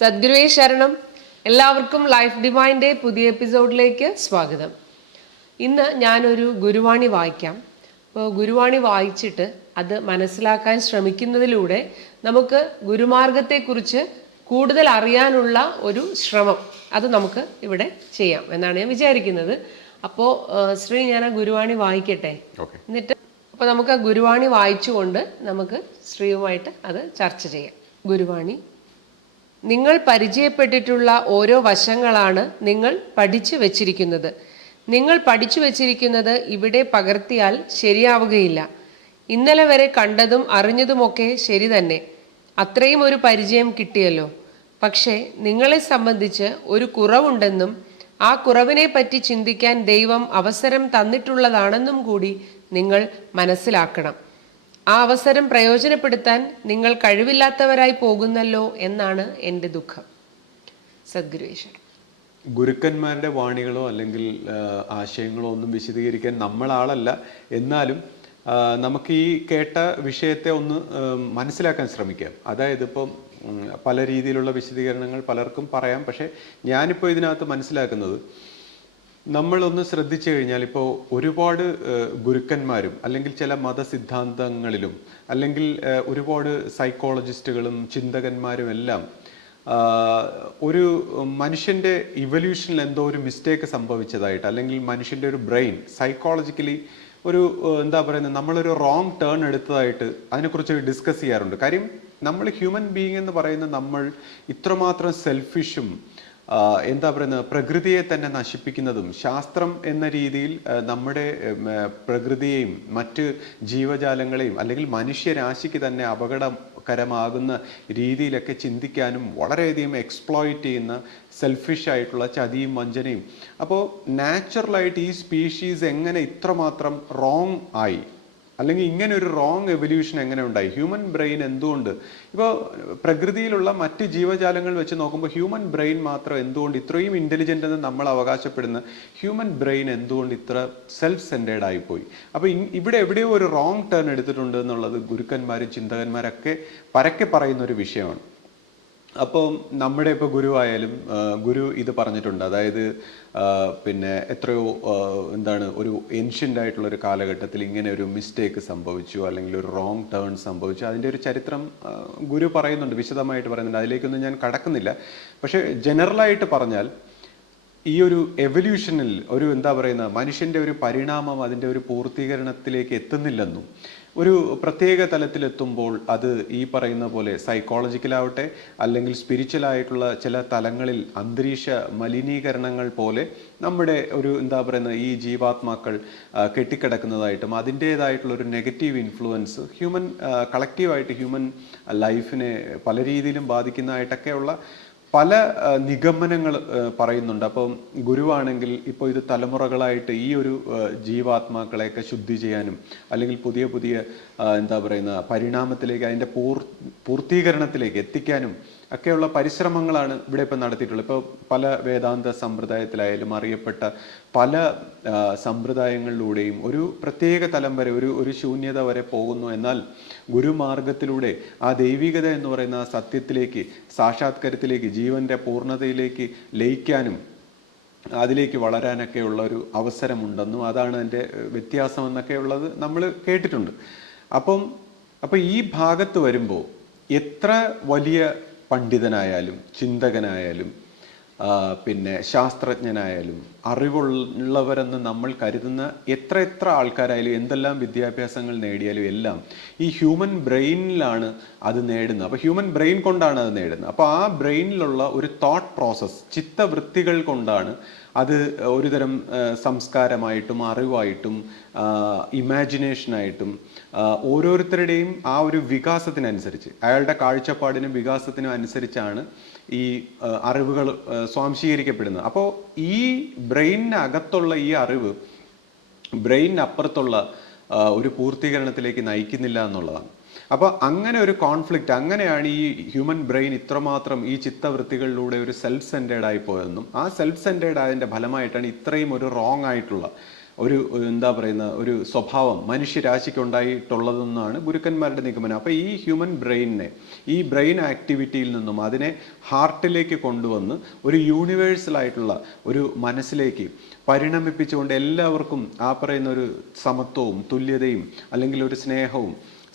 സദ്ഗുരുവേ ശരണം. എല്ലാവർക്കും ലൈഫ് ഡിവൈന്റെ പുതിയ എപ്പിസോഡിലേക്ക് സ്വാഗതം. ഇന്ന് ഞാനൊരു ഗുരുവാണി വായിക്കാം. അപ്പോൾ ഗുരുവാണി വായിച്ചിട്ട് അത് മനസ്സിലാക്കാൻ ശ്രമിക്കുന്നതിലൂടെ നമുക്ക് ഗുരുമാർഗത്തെക്കുറിച്ച് കൂടുതൽ അറിയാനുള്ള ഒരു ശ്രമം അത് നമുക്ക് ഇവിടെ ചെയ്യാം എന്നാണ് ഞാൻ വിചാരിക്കുന്നത്. അപ്പോൾ ശ്രീ ഞാൻ ആ ഗുരുവാണി വായിക്കട്ടെ? എന്നിട്ട് അപ്പോൾ നമുക്ക് ആ ഗുരുവാണി വായിച്ചുകൊണ്ട് നമുക്ക് ശ്രീയുമായിട്ട് അത് ചർച്ച ചെയ്യാം. ഗുരുവാണി നിങ്ങൾ പരിചയപ്പെട്ടിട്ടുള്ള ഓരോ വശങ്ങളാണ് നിങ്ങൾ പഠിച്ചു വച്ചിരിക്കുന്നത്. നിങ്ങൾ പഠിച്ചു വച്ചിരിക്കുന്നത് ഇവിടെ പകർത്തിയാൽ ശരിയാവുകയില്ല. ഇന്നലെ വരെ കണ്ടതും അറിഞ്ഞതുമൊക്കെ ശരി തന്നെ. അത്രയും ഒരു പരിചയം കിട്ടിയല്ലോ. പക്ഷേ നിങ്ങളെ സംബന്ധിച്ച് ഒരു കുറവുണ്ടെന്നും ആ കുറവിനെ പറ്റി ചിന്തിക്കാൻ ദൈവം അവസരം തന്നിട്ടുള്ളതാണെന്നും കൂടി നിങ്ങൾ മനസ്സിലാക്കണം. ആ അവസരം പ്രയോജനപ്പെടുത്താൻ നിങ്ങൾ കഴിവില്ലാത്തവരായി പോകുന്നല്ലോ എന്നാണ് എന്റെ ദുഃഖം. സദ്ഗുരുവേശ്വർ ഗുരുക്കന്മാരുടെ വാണികളോ അല്ലെങ്കിൽ ആശയങ്ങളോ ഒന്നും വിശദീകരിക്കാൻ നമ്മളാളല്ല. എന്നാലും നമുക്ക് ഈ കേട്ട വിഷയത്തെ ഒന്ന് മനസ്സിലാക്കാൻ ശ്രമിക്കാം. അതായത് ഇപ്പം പല രീതിയിലുള്ള വിശദീകരണങ്ങൾ പലർക്കും പറയാം. പക്ഷേ ഞാനിപ്പോൾ ഇതിനകത്ത് മനസ്സിലാക്കുന്നത് നമ്മളൊന്ന് ശ്രദ്ധിച്ചു കഴിഞ്ഞാൽ ഇപ്പോൾ ഒരുപാട് ഗുരുക്കന്മാരും അല്ലെങ്കിൽ ചില മതസിദ്ധാന്തങ്ങളിലും അല്ലെങ്കിൽ ഒരുപാട് സൈക്കോളജിസ്റ്റുകളും ചിന്തകന്മാരും എല്ലാം ഒരു മനുഷ്യന്റെ ഇവല്യൂഷനിൽ എന്തോ ഒരു മിസ്റ്റേക്ക് സംഭവിച്ചതായിട്ട് അല്ലെങ്കിൽ മനുഷ്യന്റെ ഒരു ബ്രെയിൻ സൈക്കോളജിക്കലി ഒരു എന്താ പറയുന്നത് നമ്മളൊരു റോങ് ടേൺ എടുത്തതായിട്ട് അതിനെക്കുറിച്ച് ഡിസ്കസ് ചെയ്യാറുണ്ട്. കാര്യം നമ്മൾ ഹ്യൂമൻ ബീങ് എന്ന് പറയുന്ന നമ്മൾ ഇത്രമാത്രം സെൽഫിഷും എന്താ പറയുന്നത്? പ്രകൃതിയെ തന്നെ നശിപ്പിക്കുന്നതും ശാസ്ത്രം എന്ന രീതിയിൽ നമ്മുടെ പ്രകൃതിയെയും മറ്റ് ജീവജാലങ്ങളെയും അല്ലെങ്കിൽ മനുഷ്യരാശിക്ക് തന്നെ അപകടകരമാകുന്ന രീതിയിലൊക്കെ ചിന്തിക്കാനും വളരെയധികം എക്സ്പ്ലോയിറ്റ് ചെയ്യുന്ന സെൽഫിഷ് ആയിട്ടുള്ള ചതിയും വഞ്ചനയും. അപ്പോൾ നാച്ചുറലായിട്ട് ഈ സ്പീഷീസ് എങ്ങനെ ഇത്രമാത്രം റോങ് ആയി? അല്ലെങ്കിൽ ഇങ്ങനെ ഒരു റോങ് എവല്യൂഷൻ എങ്ങനെ ഉണ്ടായി? ഹ്യൂമൻ ബ്രെയിൻ എന്തുകൊണ്ട്? ഇപ്പോൾ പ്രകൃതിയിലുള്ള മറ്റ് ജീവജാലങ്ങൾ വെച്ച് നോക്കുമ്പോൾ ഹ്യൂമൻ ബ്രെയിൻ മാത്രം എന്തുകൊണ്ട് ഇത്രയും ഇന്റലിജന്റ് എന്ന് നമ്മൾ അവകാശപ്പെടുന്ന ഹ്യൂമൻ ബ്രെയിൻ എന്തുകൊണ്ട് ഇത്ര സെൽഫ് സെന്റേഡ് ആയിപ്പോയി അപ്പോൾ ഇവിടെ എവിടെയോ ഒരു റോങ് ടേൺ എടുത്തിട്ടുണ്ട് എന്നുള്ളത് ഗുരുക്കന്മാരും ചിന്തകന്മാരൊക്കെ പരക്കെ പറയുന്ന ഒരു വിഷയമാണ്. അപ്പോൾ നമ്മുടെ ഇപ്പോൾ ഗുരുവായാലും ഗുരു ഇത് പറഞ്ഞിട്ടുണ്ട്. അതായത് പിന്നെ എത്രയോ എന്താണ് ഒരു ഏൻഷ്യന്റ് ആയിട്ടുള്ള ഒരു കാലഘട്ടത്തിൽ ഇങ്ങനെ ഒരു മിസ്റ്റേക്ക് സംഭവിച്ചു അല്ലെങ്കിൽ ഒരു റോങ് ടേൺ സംഭവിച്ചു. അതിന്റെ ഒരു ചരിത്രം ഗുരു പറയുന്നുണ്ട് വിശദമായിട്ട് പറയുന്നുണ്ട്. അതിലേക്കൊന്നും ഞാൻ കടക്കുന്നില്ല. പക്ഷേ ജനറലായിട്ട് പറഞ്ഞാൽ ഈ ഒരു എവല്യൂഷനിൽ ഒരു എന്താ പറയുന്ന മനുഷ്യന്റെ ഒരു പരിണാമം അതിന്റെ ഒരു പൂർത്തീകരണത്തിലേക്ക് എത്തുന്നില്ലെന്നും ഒരു പ്രത്യേക തലത്തിലെത്തുമ്പോൾ അത് ഈ പറയുന്ന പോലെ സൈക്കോളജിക്കലാവട്ടെ അല്ലെങ്കിൽ സ്പിരിച്വൽ ആയിട്ടുള്ള ചില തലങ്ങളിൽ അന്തരീക്ഷ മലിനീകരണങ്ങൾ പോലെ നമ്മുടെ ഒരു എന്താ പറയുന്ന ഈ ജീവാത്മാക്കൾ കെട്ടിക്കിടക്കുന്നതായിട്ടും അതിന്റേതായിട്ടുള്ള ഒരു നെഗറ്റീവ് ഇൻഫ്ലുവൻസ് ഹ്യൂമൻ കളക്റ്റീവായിട്ട് ഹ്യൂമൻ ലൈഫിനെ പല രീതിയിലും ബാധിക്കുന്നതായിട്ടൊക്കെയുള്ള പല നിഗമനങ്ങൾ പറയുന്നുണ്ട്. അപ്പം ഗുരുവാണെങ്കിൽ ഇപ്പോൾ ഇത് തലമുറകളായിട്ട് ഈ ഒരു ജീവാത്മാക്കളെയൊക്കെ ശുദ്ധി ചെയ്യാനും അല്ലെങ്കിൽ പുതിയ പുതിയ എന്താ പറയുന്ന പരിണാമത്തിലേക്ക് അതിന്റെ പൂർ പൂർത്തീകരണത്തിലേക്ക് എത്തിക്കാനും ഒക്കെയുള്ള പരിശ്രമങ്ങളാണ് ഇവിടെ ഇപ്പം നടത്തിയിട്ടുള്ളത്. ഇപ്പോൾ പല വേദാന്ത സമ്പ്രദായത്തിലായാലും അറിയപ്പെട്ട പല സമ്പ്രദായങ്ങളിലൂടെയും ഒരു പ്രത്യേക തലം വരെ ഒരു ഒരു ശൂന്യത വരെ പോകുന്നു. എന്നാൽ ഗുരുമാർഗത്തിലൂടെ ആ ദൈവികത എന്ന് പറയുന്ന ആ സത്യത്തിലേക്ക് സാക്ഷാത്കാരത്തിലേക്ക് ജീവന്റെ പൂർണതയിലേക്ക് ലയിക്കാനും അതിലേക്ക് വളരാനൊക്കെയുള്ള ഒരു അവസരമുണ്ടെന്നും അതാണ് അതിന്റെ വ്യത്യാസം എന്നൊക്കെ ഉള്ളത് നമ്മൾ കേട്ടിട്ടുണ്ട്. അപ്പം അപ്പം ഈ ഭാഗത്ത് വരുമ്പോൾ എത്ര വലിയ പണ്ഡിതനായാലും ചിന്തകനായാലും പിന്നെ ശാസ്ത്രജ്ഞനായാലും അറിവുള്ളവരെന്ന് നമ്മൾ കരുതുന്ന എത്ര എത്ര ആൾക്കാരായാലും എന്തെല്ലാം വിദ്യാഭ്യാസങ്ങൾ നേടിയാലും എല്ലാം ഈ ഹ്യൂമൻ ബ്രെയിനിലാണ് അത് നേടുന്നത്. അപ്പോൾ ഹ്യൂമൻ ബ്രെയിൻ കൊണ്ടാണ് അത് നേടുന്നത്. അപ്പോൾ ആ ബ്രെയിനിലുള്ള ഒരു തോട്ട് പ്രോസസ്സ് ചിത്തവൃത്തികൾ കൊണ്ടാണ് അത് ഒരുതരം സംസ്കാരമായിട്ടും അറിവായിട്ടും ഇമാജിനേഷനായിട്ടും ഓരോരുത്തരുടെയും ആ ഒരു വികാസത്തിനനുസരിച്ച് അയാളുടെ കാഴ്ചപ്പാടിനും വികാസത്തിനും അനുസരിച്ചാണ് ഈ അറിവുകൾ സ്വാംശീകരിക്കപ്പെടുന്നത്. അപ്പോൾ ഈ ബ്രെയിനകത്തുള്ള ഈ അറിവ് ബ്രെയിനിനപ്പുറത്തുള്ള ഒരു പൂർത്തീകരണത്തിലേക്ക് നയിക്കുന്നില്ല എന്നുള്ളതാണ്. അപ്പോൾ അങ്ങനെ ഒരു കോൺഫ്ലിക്റ്റ് അങ്ങനെയാണ് ഈ ഹ്യൂമൻ ബ്രെയിൻ ഇത്രമാത്രം ഈ ചിത്തവൃത്തികളിലൂടെ ഒരു സെൽഫ് സെന്റേഡ് ആയി പോയതെന്നും ആ സെൽഫ് സെന്റേഡ് ആയതിന്റെ ഫലമായിട്ടാണ് ഇത്രയും ഒരു റോങ് ആയിട്ടുള്ള ഒരു എന്താ പറയുന്ന ഒരു സ്വഭാവം മനുഷ്യരാശിക്ക് ഉണ്ടായിട്ടുള്ളതെന്നാണ് ഗുരുക്കന്മാരുടെ നിഗമനം. അപ്പോൾ ഈ ഹ്യൂമൻ ബ്രെയിനിനെ ഈ ബ്രെയിൻ ആക്ടിവിറ്റിയിൽ നിന്നും അതിനെ ഹാർട്ടിലേക്ക് കൊണ്ടുവന്ന് ഒരു യൂണിവേഴ്സലായിട്ടുള്ള ഒരു മനസ്സിലേക്ക് പരിണമിപ്പിച്ചുകൊണ്ട് എല്ലാവർക്കും ആ പറയുന്ന ഒരു സമത്വവും തുല്യതയും അല്ലെങ്കിൽ ഒരു സ്നേഹവും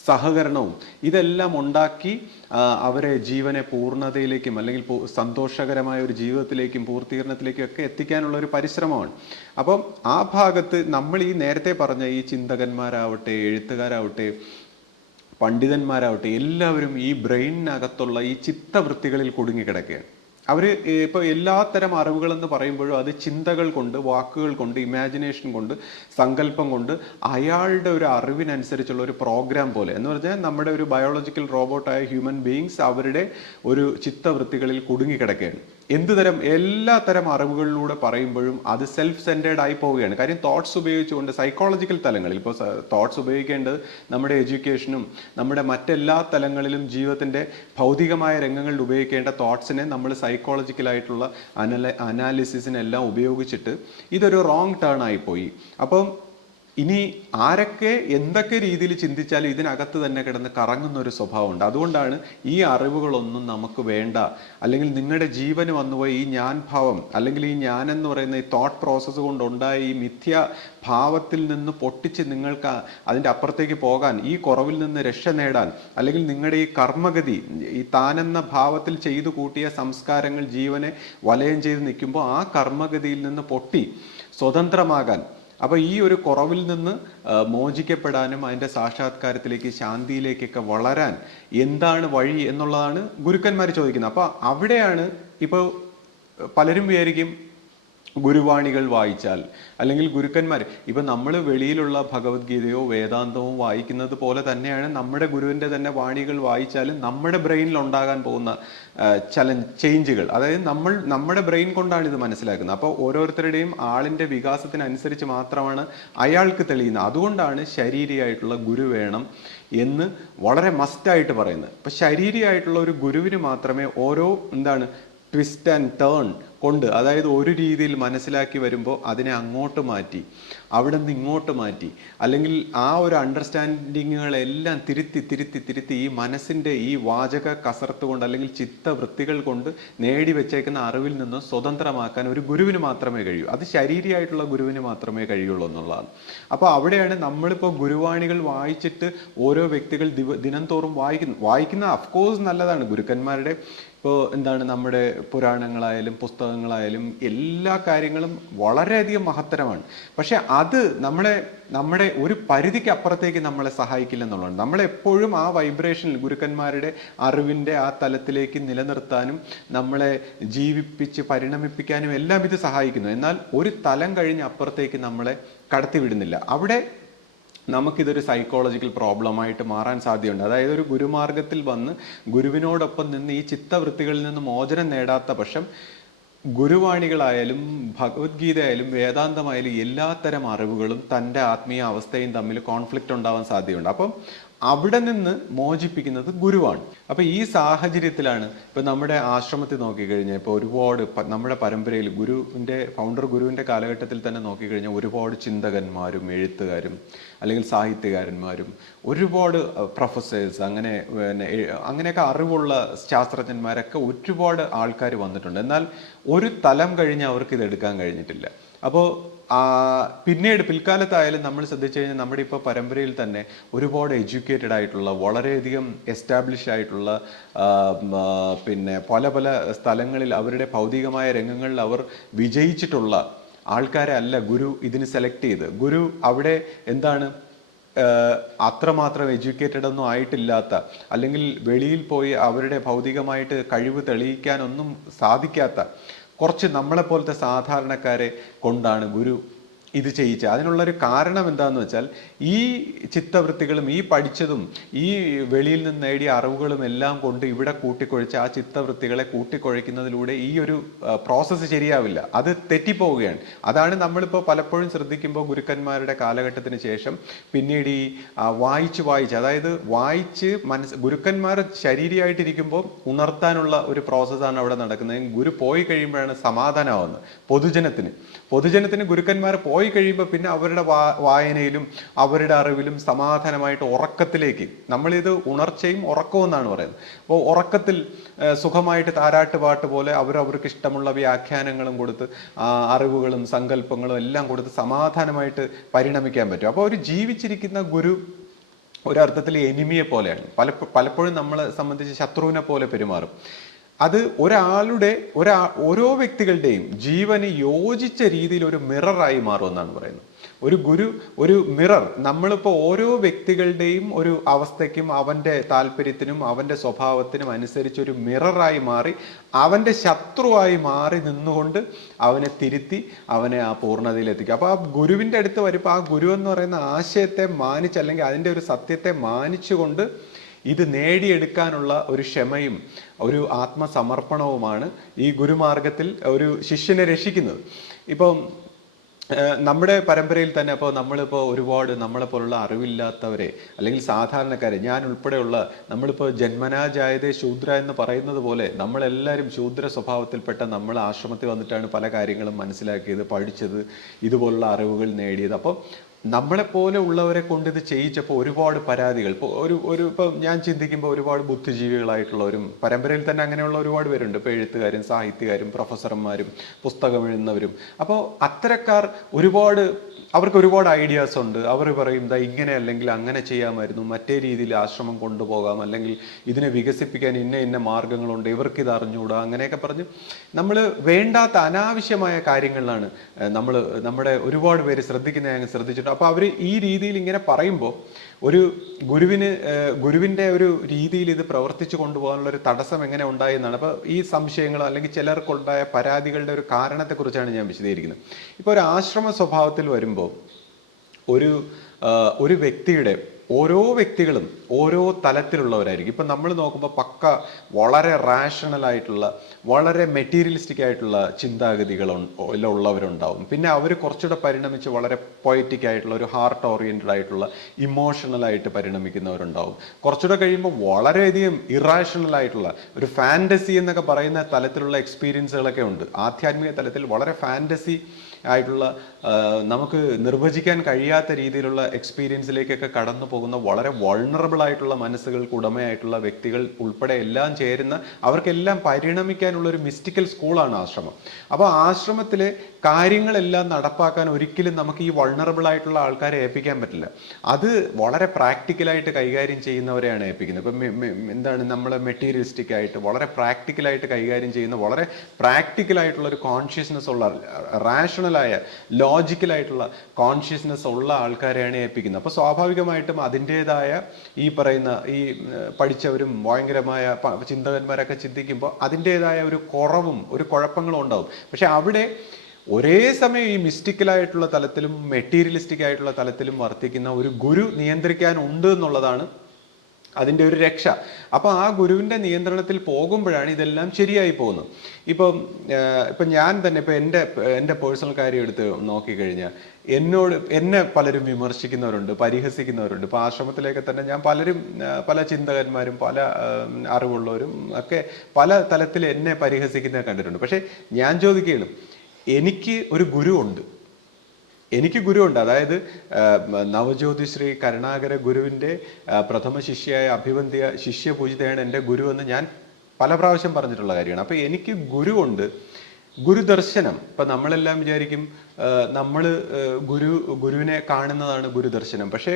സഹകരണവും ഇതെല്ലാം ഉണ്ടാക്കി അവരെ ജീവനെ പൂർണതയിലേക്കും അല്ലെങ്കിൽ സന്തോഷകരമായ ഒരു ജീവിതത്തിലേക്കും പൂർത്തീകരണത്തിലേക്കും ഒക്കെ എത്തിക്കാനുള്ള ഒരു പരിശ്രമമാണ്. അപ്പം ആ ഭാഗത്ത് നമ്മൾ ഈ നേരത്തെ പറഞ്ഞ ഈ ചിന്തകന്മാരാവട്ടെ എഴുത്തുകാരാവട്ടെ പണ്ഡിതന്മാരാവട്ടെ എല്ലാവരും ഈ ബ്രെയിനിനകത്തുള്ള ഈ ചിത്തവൃത്തികളിൽ കുടുങ്ങിക്കിടക്കുകയാണ്. അവർ ഇപ്പോൾ എല്ലാത്തരം അറിവുകളെന്ന് പറയുമ്പോഴും അത് ചിന്തകൾ കൊണ്ട് വാക്കുകൾ കൊണ്ട് ഇമാജിനേഷൻ കൊണ്ട് സങ്കല്പം കൊണ്ട് അയാളുടെ ഒരു അറിവിനനുസരിച്ചുള്ള ഒരു പ്രോഗ്രാം പോലെ. എന്ന് പറഞ്ഞാൽ നമ്മുടെ ഒരു ബയോളജിക്കൽ റോബോട്ടായ ഹ്യൂമൻ ബീയിങ്സ് അവരുടെ ഒരു ചിത്തവൃത്തികളിൽ കുടുങ്ങിക്കിടക്കുകയാണ്. എന്ത് തരം എല്ലാ തരം അറിവുകളിലൂടെ പറയുമ്പോഴും അത് സെൽഫ് സെന്റേഡ് ആയി പോവുകയാണ്. കാര്യം തോട്ട്സ് ഉപയോഗിച്ചുകൊണ്ട് സൈക്കോളജിക്കൽ തലങ്ങളിൽ ഇപ്പോൾ തോട്ട്സ് ഉപയോഗിക്കേണ്ടത് നമ്മുടെ എഡ്യൂക്കേഷനും നമ്മുടെ മറ്റെല്ലാ തലങ്ങളിലും ജീവിതത്തിന്റെ ഭൗതികമായ രംഗങ്ങളിൽ ഉപയോഗിക്കേണ്ട തോട്ട്സിനെ നമ്മൾ സൈക്കോളജിക്കലായിട്ടുള്ള അനല അനാലിസിസിനെല്ലാം ഉപയോഗിച്ചിട്ട് ഇതൊരു റോങ് ടേൺ ആയിപ്പോയി അപ്പം ഇനി ആരൊക്കെ എന്തൊക്കെ രീതിയിൽ ചിന്തിച്ചാലും ഇതിനകത്ത് തന്നെ കിടന്ന് കറങ്ങുന്ന ഒരു സ്വഭാവമുണ്ട്. അതുകൊണ്ടാണ് ഈ അറിവുകളൊന്നും നമുക്ക് വേണ്ട. അല്ലെങ്കിൽ നിങ്ങളുടെ ജീവന് വന്നുപോയി ഈ ഞാൻ ഭാവം അല്ലെങ്കിൽ ഈ ഞാൻ എന്ന് പറയുന്ന ഈ തോട്ട് പ്രോസസ്സ് കൊണ്ടുണ്ടായ ഈ മിഥ്യ ഭാവത്തിൽ നിന്ന് പൊട്ടിച്ച് നിങ്ങൾക്ക് അതിന്റെ അപ്പുറത്തേക്ക് പോകാൻ ഈ കുറവിൽ നിന്ന് രക്ഷ നേടാൻ അല്ലെങ്കിൽ നിങ്ങളുടെ ഈ കർമ്മഗതി ഈ താനെന്ന ഭാവത്തിൽ ചെയ്തു കൂട്ടിയ സംസ്കാരങ്ങൾ ജീവനെ വലയം ചെയ്ത് നിൽക്കുമ്പോൾ ആ കർമ്മഗതിയിൽ നിന്ന് പൊട്ടി സ്വതന്ത്രമാകാൻ അപ്പോൾ ഈ ഒരു കുറവിൽ നിന്ന് മോചിക്കപ്പെടാനും അതിന്റെ സാക്ഷാത്കാരത്തിലേക്ക് ശാന്തിയിലേക്കൊക്കെ വളരാൻ എന്താണ് വഴി എന്നുള്ളതാണ് ഗുരുക്കന്മാർ ചോദിക്കുന്നത്. അപ്പോൾ അവിടെയാണ് ഇപ്പോൾ പലരും വിചാരിക്കും ഗുരുവാണികൾ വായിച്ചാൽ അല്ലെങ്കിൽ ഗുരുക്കന്മാർ. ഇപ്പൊ നമ്മൾ വെളിയിലുള്ള ഭഗവത്ഗീതയോ വേദാന്തമോ വായിക്കുന്നത് പോലെ തന്നെയാണ് നമ്മുടെ ഗുരുവിന്റെ തന്നെ വാണികൾ വായിച്ചാലും നമ്മുടെ ബ്രെയിനിൽ ഉണ്ടാകാൻ പോകുന്ന ചലഞ്ച് ചേഞ്ചുകൾ. അതായത് നമ്മൾ നമ്മുടെ ബ്രെയിൻ കൊണ്ടാണ് ഇത് മനസ്സിലാക്കുന്നത്. അപ്പോൾ ഓരോരുത്തരുടെയും ആളിന്റെ വികാസത്തിനനുസരിച്ച് മാത്രമാണ് അയാൾക്ക് തെളിയുന്നത്. അതുകൊണ്ടാണ് ശരീരമായിട്ടുള്ള ഗുരു വേണം എന്ന് വളരെ മസ്റ്റായിട്ട് പറയുന്നത്. ഇപ്പം ശരീരമായിട്ടുള്ള ഒരു ഗുരുവിന് മാത്രമേ ഓരോ എന്താണ് ട്വിസ്റ്റ് ആൻഡ് ടേൺ കൊണ്ട് അതായത് ഒരു രീതിയിൽ മനസ്സിലാക്കി വരുമ്പോൾ അതിനെ അങ്ങോട്ട് മാറ്റി അവിടെ നിന്ന് ഇങ്ങോട്ട് മാറ്റി. അല്ലെങ്കിൽ ആ ഒരു അണ്ടർസ്റ്റാൻഡിങ്ങുകളെല്ലാം തിരുത്തി തിരുത്തി തിരുത്തി ഈ മനസ്സിന്റെ ഈ വാചക കസർത്ത് കൊണ്ട് അല്ലെങ്കിൽ ചിത്തവൃത്തികൾ കൊണ്ട് നേടി വെച്ചേക്കുന്ന അറിവിൽ നിന്ന് സ്വതന്ത്രമാക്കാൻ ഒരു ഗുരുവിന് മാത്രമേ കഴിയൂ. അത് ശരീരമായിട്ടുള്ള ഗുരുവിന് മാത്രമേ കഴിയുള്ളൂ എന്നുള്ളതാണ്. അപ്പോൾ അവിടെയാണ് നമ്മളിപ്പോൾ ഗുരുവാണികൾ വായിച്ചിട്ട് ഓരോ വ്യക്തികൾ ദിനംതോറും വായിക്കുന്നു. വായിക്കുന്ന അഫ്കോഴ്സ് നല്ലതാണ്. ഗുരുക്കന്മാരുടെ ഇപ്പോൾ എന്താണ് നമ്മുടെ പുരാണങ്ങളായാലും പുസ്തകങ്ങളായാലും എല്ലാ കാര്യങ്ങളും വളരെയധികം മഹത്തരമാണ്. പക്ഷെ അത് നമ്മളെ നമ്മുടെ ഒരു പരിധിക്ക് അപ്പുറത്തേക്ക് നമ്മളെ സഹായിക്കില്ല എന്നുള്ളതാണ് നമ്മളെപ്പോഴും ആ വൈബ്രേഷനിൽ ഗുരുക്കന്മാരുടെ അറിവിന്റെ ആ തലത്തിലേക്ക് നിലനിർത്താനും നമ്മളെ ജീവിപ്പിച്ച് പരിണമിപ്പിക്കാനും എല്ലാം ഇത് സഹായിക്കുന്നു. എന്നാൽ ഒരു തലം കഴിഞ്ഞ് അപ്പുറത്തേക്ക് നമ്മളെ കടത്തിവിടുന്നില്ല. അവിടെ നമുക്കിതൊരു സൈക്കോളജിക്കൽ പ്രോബ്ലമായിട്ട് മാറാൻ സാധ്യതയുണ്ട്. അതായത് ഒരു ഗുരുമാർഗത്തിൽ വന്ന് ഗുരുവിനോടൊപ്പം നിന്ന് ഈ ചിത്തവൃത്തികളിൽ നിന്ന് മോചനം നേടാത്ത പക്ഷം ഗുരുവാണികളായാലും ഭഗവത്ഗീതയായാലും വേദാന്തമായാലും എല്ലാത്തരം അറിവുകളും തന്റെ ആത്മീയ അവസ്ഥയും തമ്മിൽ കോൺഫ്ലിക്റ്റ് ഉണ്ടാവാൻ സാധ്യതയുണ്ട്. അപ്പം അവിടെ നിന്ന് മോചിപ്പിക്കുന്നത് ഗുരുവാണ്. അപ്പൊ ഈ സാഹചര്യത്തിലാണ് ഇപ്പൊ നമ്മുടെ ആശ്രമത്തിൽ നോക്കിക്കഴിഞ്ഞാൽ ഇപ്പൊ ഒരുപാട് നമ്മുടെ പരമ്പരയിൽ ഗുരുവിന്റെ ഫൗണ്ടർ ഗുരുവിന്റെ കാലഘട്ടത്തിൽ തന്നെ നോക്കിക്കഴിഞ്ഞാൽ ഒരുപാട് ചിന്തകന്മാരും എഴുത്തുകാരും അല്ലെങ്കിൽ സാഹിത്യകാരന്മാരും ഒരുപാട് പ്രൊഫസേഴ്സ് അങ്ങനെ പിന്നെ അങ്ങനെയൊക്കെ അറിവുള്ള ശാസ്ത്രജ്ഞന്മാരൊക്കെ ഒരുപാട് ആൾക്കാർ വന്നിട്ടുണ്ട്. എന്നാൽ ഒരു തലം കഴിഞ്ഞ് അവർക്ക് ഇത് എടുക്കാൻ കഴിഞ്ഞിട്ടില്ല. അപ്പോൾ പിന്നീട് പിൽക്കാലത്തായാലും നമ്മൾ ശ്രദ്ധിച്ചു കഴിഞ്ഞാൽ നമ്മുടെ ഇപ്പോൾ പരമ്പരയിൽ തന്നെ ഒരുപാട് എഡ്യൂക്കേറ്റഡ് ആയിട്ടുള്ള വളരെയധികം എസ്റ്റാബ്ലിഷ് ആയിട്ടുള്ള പിന്നെ പല പല സ്ഥലങ്ങളിൽ അവരുടെ ഭൗതികമായ രംഗങ്ങളിൽ അവർ വിജയിച്ചിട്ടുള്ള ആൾക്കാരെ അല്ല ഗുരു ഇതിന് സെലക്ട് ചെയ്ത്. ഗുരു അവിടെ എന്താണ് അത്രമാത്രം എഡ്യൂക്കേറ്റഡ് ഒന്നും ആയിട്ടില്ലാത്ത അല്ലെങ്കിൽ വെളിയിൽ പോയി അവരുടെ ഭൗതികമായിട്ട് കഴിവ് തെളിയിക്കാനൊന്നും സാധിക്കാത്ത കുറച്ച് നമ്മളെപ്പോലത്തെ സാധാരണക്കാരെ കൊണ്ടാണ് ഗുരു ഇത് ചെയ്യിച്ചത് അതിനുള്ളൊരു കാരണം എന്താണെന്ന് വെച്ചാൽ ഈ ചിത്തവൃത്തികളും ഈ പഠിച്ചതും ഈ വെളിയിൽ നിന്ന് നേടിയ അറിവുകളും എല്ലാം കൊണ്ട് ഇവിടെ കൂട്ടിക്കൊഴിച്ച് ആ ചിത്തവൃത്തികളെ കൂട്ടിക്കൊഴിക്കുന്നതിലൂടെ ഈ ഒരു പ്രോസസ്സ് ശരിയാവില്ല. അത് തെറ്റിപ്പോവുകയാണ്. അതാണ് നമ്മളിപ്പോൾ പലപ്പോഴും ശ്രദ്ധിക്കുമ്പോൾ ഗുരുക്കന്മാരുടെ കാലഘട്ടത്തിന് ശേഷം പിന്നീട് ഈ വായിച്ച് വായിച്ച് അതായത് വായിച്ച് മനസ്സ് ഗുരുക്കന്മാർ ശരീരമായിട്ടിരിക്കുമ്പോൾ ഉണർത്താനുള്ള ഒരു പ്രോസസ്സാണ് അവിടെ നടക്കുന്നത്. ഗുരു പോയി കഴിയുമ്പോഴാണ് സമാധാനമാവുന്നത് പൊതുജനത്തിന്. പൊതുജനത്തിന് ഗുരുക്കന്മാർ പോയി കഴിയുമ്പോൾ പിന്നെ അവരുടെ വായനയിലും അവരുടെ അറിവിലും സമാധാനമായിട്ട് ഉറക്കത്തിലേക്ക്. നമ്മളിത് ഉണർച്ചയും ഉറക്കവും എന്നാണ് പറയുന്നത്. അപ്പോൾ ഉറക്കത്തിൽ സുഖമായിട്ട് താരാട്ട് പാട്ട് പോലെ അവരവർക്ക് ഇഷ്ടമുള്ള വ്യാഖ്യാനങ്ങളും കൊടുത്ത് അറിവുകളും സങ്കല്പങ്ങളും എല്ലാം കൊടുത്ത് സമാധാനമായിട്ട് പരിണമിക്കാൻ പറ്റും. അപ്പോൾ ഒരു ജീവിച്ചിരിക്കുന്ന ഗുരു ഒരർത്ഥത്തിൽ എനിമിയെ പോലെയാണ്. പല പലപ്പോഴും നമ്മളെ സംബന്ധിച്ച് ശത്രുവിനെ പോലെ പെരുമാറും. അത് ഒരാളുടെ ഒരാ ഓരോ വ്യക്തികളുടെയും ജീവന് യോജിച്ച രീതിയിൽ ഒരു മിററായി മാറുമെന്നാണ് പറയുന്നത്. ഒരു ഗുരു ഒരു മിറർ നമ്മളിപ്പോൾ ഓരോ വ്യക്തികളുടെയും ഒരു അവസ്ഥയ്ക്കും അവന്റെ താല്പര്യത്തിനും അവന്റെ സ്വഭാവത്തിനും അനുസരിച്ച് ഒരു മിററായി മാറി അവന്റെ ശത്രുവായി മാറി നിന്നുകൊണ്ട് അവനെ തിരുത്തി അവനെ ആ പൂർണതയിലെത്തിക്കും അപ്പോൾ ആ ഗുരുവിന്റെ അടുത്ത് വരുമ്പോൾ ആ ഗുരു എന്ന് പറയുന്ന ആശയത്തെ മാനിച്ച് അല്ലെങ്കിൽ അതിന്റെ ഒരു സത്യത്തെ മാനിച്ചുകൊണ്ട് ഇത് നേടിയെടുക്കാനുള്ള ഒരു ക്ഷമയും ഒരു ആത്മസമർപ്പണവുമാണ് ഈ ഗുരുമാർഗത്തിൽ ഒരു ശിഷ്യനെ രക്ഷിക്കുന്നത്. ഇപ്പം നമ്മുടെ പരമ്പരയിൽ തന്നെ അപ്പോൾ നമ്മളിപ്പോൾ ഒരുപാട് നമ്മളെ പോലുള്ള അറിവില്ലാത്തവരെ അല്ലെങ്കിൽ സാധാരണക്കാരെ ഞാൻ ഉൾപ്പെടെയുള്ള നമ്മളിപ്പോൾ ജന്മനാ ജായതേ ശൂദ്ര എന്ന് പറയുന്നത് പോലെ നമ്മളെല്ലാവരും ശൂദ്ര സ്വഭാവത്തിൽപ്പെട്ട നമ്മൾ ആശ്രമത്തിൽ വന്നിട്ടാണ് പല കാര്യങ്ങളും മനസ്സിലാക്കിയത് പഠിച്ചത് ഇതുപോലുള്ള അറിവുകൾ നേടിയത്. അപ്പോൾ നമ്മളെപ്പോലെ ഉള്ളവരെ കൊണ്ട് ഇത് ചെയ്യിച്ചപ്പോൾ ഒരുപാട് പരാതികൾ. ഇപ്പോൾ ഒരു ഒരു ഇപ്പം ഞാൻ ചിന്തിക്കുമ്പോൾ ഒരുപാട് ബുദ്ധിജീവികളായിട്ടുള്ളവരും പരമ്പരയിൽ തന്നെ അങ്ങനെയുള്ള ഒരുപാട് പേരുണ്ട്. ഇപ്പോൾ എഴുത്തുകാരും സാഹിത്യകാരും പ്രൊഫസർമാരും പുസ്തകം എഴുതുന്നവരും. അപ്പോൾ അത്തരക്കാർ ഒരുപാട് അവർക്ക് ഒരുപാട് ഐഡിയാസ് ഉണ്ട്. അവർ പറയും ദാ ഇങ്ങനെ അല്ലെങ്കിൽ അങ്ങനെ ചെയ്യാമായിരുന്നു. മറ്റേ രീതിയിൽ ആശ്രമം കൊണ്ടുപോകാം. അല്ലെങ്കിൽ ഇതിനെ വികസിപ്പിക്കാൻ ഇന്ന ഇന്ന മാർഗങ്ങളുണ്ട്. ഇവർക്ക് ഇത് അറിഞ്ഞുകൂടാ? അങ്ങനെയൊക്കെ പറഞ്ഞ് നമ്മൾ വേണ്ടാത്ത അനാവശ്യമായ കാര്യങ്ങളിലാണ് നമ്മൾ നമ്മുടെ ഒരുപാട് പേര് ശ്രദ്ധിക്കുന്ന ഞാൻ ശ്രദ്ധിച്ചിട്ടുണ്ട് അപ്പോൾ അവർ ഈ രീതിയിൽ ഇങ്ങനെ പറയുമ്പോൾ ഒരു ഗുരുവിന് ഗുരുവിന്റെ ഒരു രീതിയിൽ ഇത് പ്രവർത്തിച്ചു കൊണ്ടുപോകാനുള്ള ഒരു തടസ്സം എങ്ങനെ ഉണ്ടായി എന്നാണ്. അപ്പോൾ ഈ സംശയങ്ങൾ അല്ലെങ്കിൽ ചിലർക്കുണ്ടായ പരാതികളുടെ ഒരു കാരണത്തെക്കുറിച്ചാണ് ഞാൻ വിശദീകരിക്കുന്നത്. ഇപ്പോൾ ഒരു ആശ്രമ സ്വഭാവത്തിൽ വരുമ്പോൾ ഒരു ഒരു വ്യക്തിയുടെ ഓരോ വ്യക്തികളും ഓരോ തലത്തിലുള്ളവരായിരിക്കും. ഇപ്പം നമ്മൾ നോക്കുമ്പോൾ പക്ക വളരെ റാഷണൽ ആയിട്ടുള്ള വളരെ മെറ്റീരിയലിസ്റ്റിക് ആയിട്ടുള്ള ചിന്താഗതികൾ ഉള്ളവരുണ്ടാവും. പിന്നെ അവർ കുറച്ചുകൂടെ പരിണമിച്ച് വളരെ പൊയറ്റിക് ആയിട്ടുള്ള ഒരു ഹാർട്ട് ഓറിയന്റഡ് ആയിട്ടുള്ള ഇമോഷണലായിട്ട് പരിണമിക്കുന്നവരുണ്ടാവും. കുറച്ചുകൂടെ കഴിയുമ്പോൾ വളരെയധികം ഇറാഷണൽ ആയിട്ടുള്ള ഒരു ഫാന്റസി എന്നൊക്കെ പറയുന്ന തലത്തിലുള്ള എക്സ്പീരിയൻസുകളൊക്കെ ഉണ്ട്. ആധ്യാത്മിക തലത്തിൽ വളരെ ഫാന്റസി ആയിട്ടുള്ള നമുക്ക് നിർവചിക്കാൻ കഴിയാത്ത രീതിയിലുള്ള എക്സ്പീരിയൻസിലേക്കൊക്കെ കടന്നു പോകുന്ന വളരെ വൾണറബിൾ ആയിട്ടുള്ള മനസ്സുകൾക്ക് ഉടമയായിട്ടുള്ള വ്യക്തികൾ ഉൾപ്പെടെ എല്ലാം ചേരുന്ന അവർക്കെല്ലാം പരിണമിക്കാനുള്ള ഒരു മിസ്റ്റിക്കൽ സ്കൂളാണ് ആശ്രമം. അപ്പോൾ ആശ്രമത്തിലെ കാര്യങ്ങളെല്ലാം നടപ്പാക്കാൻ ഒരിക്കലും നമുക്ക് ഈ വൾണറബിൾ ആയിട്ടുള്ള ആൾക്കാരെ ഏൽപ്പിക്കാൻ പറ്റില്ല. അത് വളരെ പ്രാക്ടിക്കലായിട്ട് കൈകാര്യം ചെയ്യുന്നവരെയാണ് ഏൽപ്പിക്കുന്നത്. ഇപ്പം എന്താണ് നമ്മളെ മെറ്റീരിയലിസ്റ്റിക് ആയിട്ട് വളരെ പ്രാക്ടിക്കലായിട്ട് കൈകാര്യം ചെയ്യുന്ന വളരെ പ്രാക്ടിക്കലായിട്ടുള്ള ഒരു കോൺഷ്യസ്നെസ് ഉള്ള റാഷണലായ ലോജിക്കലായിട്ടുള്ള കോൺഷ്യസ്നെസ് ഉള്ള ആൾക്കാരെയാണ് ഏൽപ്പിക്കുന്നത്. അപ്പോൾ സ്വാഭാവികമായിട്ടും അതിന്റേതായ ഈ പറയുന്ന ഈ പഠിച്ചവരും ഭയങ്കരമായ ചിന്തകന്മാരൊക്കെ ചിന്തിക്കുമ്പോൾ അതിന്റേതായ ഒരു കുറവും ഒരു കുഴപ്പങ്ങളും ഉണ്ടാവും. പക്ഷെ അവിടെ ഒരേ സമയം ഈ മിസ്റ്റിക്കലായിട്ടുള്ള തലത്തിലും മെറ്റീരിയലിസ്റ്റിക് ആയിട്ടുള്ള തലത്തിലും വർത്തിക്കുന്ന ഒരു ഗുരു നിയന്ത്രിക്കാനുണ്ട് എന്നുള്ളതാണ് അതിന്റെ ഒരു രക്ഷ. അപ്പോൾ ആ ഗുരുവിന്റെ നിയന്ത്രണത്തിൽ പോകുമ്പോഴാണ് ഇതെല്ലാം ശരിയായി പോകുന്നത്. ഇപ്പം ഇപ്പം ഞാൻ തന്നെ ഇപ്പം എന്റെ എന്റെ പേഴ്സണൽ കാര്യം എടുത്ത് നോക്കിക്കഴിഞ്ഞാൽ എന്നോട് എന്നെ പലരും വിമർശിക്കുന്നവരുണ്ട് പരിഹസിക്കുന്നവരുണ്ട്. ഇപ്പോൾ ആശ്രമത്തിലേക്ക് തന്നെ ഞാൻ പലരും പല ചിന്തകന്മാരും പല അറിവുള്ളവരും ഒക്കെ പല തലത്തിൽ എന്നെ പരിഹസിക്കുന്നത് കണ്ടിട്ടുണ്ട്. പക്ഷേ ഞാൻ ചോദിക്കുകയാണ് എനിക്ക് ഒരു ഗുരു ഉണ്ട്. എനിക്ക് ഗുരുവുണ്ട്. അതായത് നവജ്യോതിശ്രീ നവജ്യോതി ശ്രീ കരുണാകര ഗുരുവിന്റെ പ്രഥമ ശിഷ്യയായ അഭിവന്ധ്യ ശിഷ്യപൂജിതയാണ് എന്റെ ഗുരു എന്ന് ഞാൻ പല പ്രാവശ്യം പറഞ്ഞിട്ടുള്ള കാര്യമാണ്. അപ്പോൾ എനിക്ക് ഗുരുവുണ്ട്. ഗുരുദർശനം. ഇപ്പം നമ്മളെല്ലാം വിചാരിക്കും നമ്മൾ ഗുരു ഗുരുവിനെ കാണുന്നതാണ് ഗുരുദർശനം. പക്ഷേ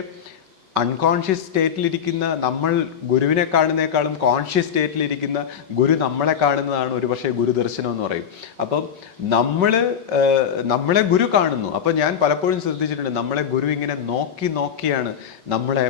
അൺകോൺഷ്യസ് സ്റ്റേറ്റിലിരിക്കുന്ന നമ്മൾ ഗുരുവിനെ കാണുന്നേക്കാളും കോൺഷ്യസ് സ്റ്റേറ്റിലിരിക്കുന്ന ഗുരു നമ്മളെ കാണുന്നതാണ് ഒരുപക്ഷെ ഗുരുദർശനം എന്ന് പറയും. അപ്പം നമ്മൾ നമ്മളെ ഗുരു കാണുന്നു. അപ്പം ഞാൻ പലപ്പോഴും ശ്രദ്ധിച്ചിട്ടുണ്ട് നമ്മളെ ഗുരു ഇങ്ങനെ നോക്കി നോക്കിയാണ് നമ്മളെ